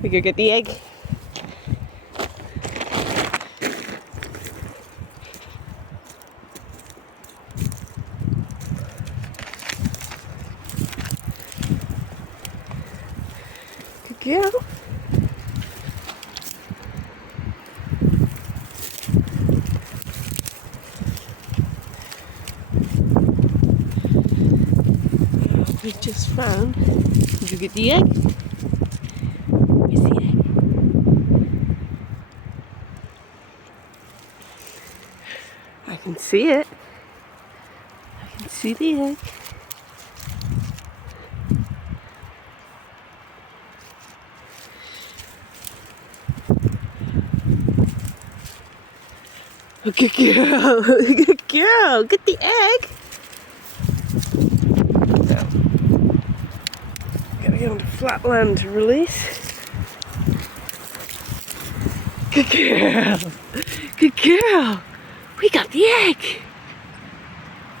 We go get the egg. Good girl. We just found. Did you get the egg? Where's the egg? I can see it. I can see the egg. Oh, good girl. Good girl. Get the egg. Gotta get onto flat land to release. Good girl. Good girl. We got the egg.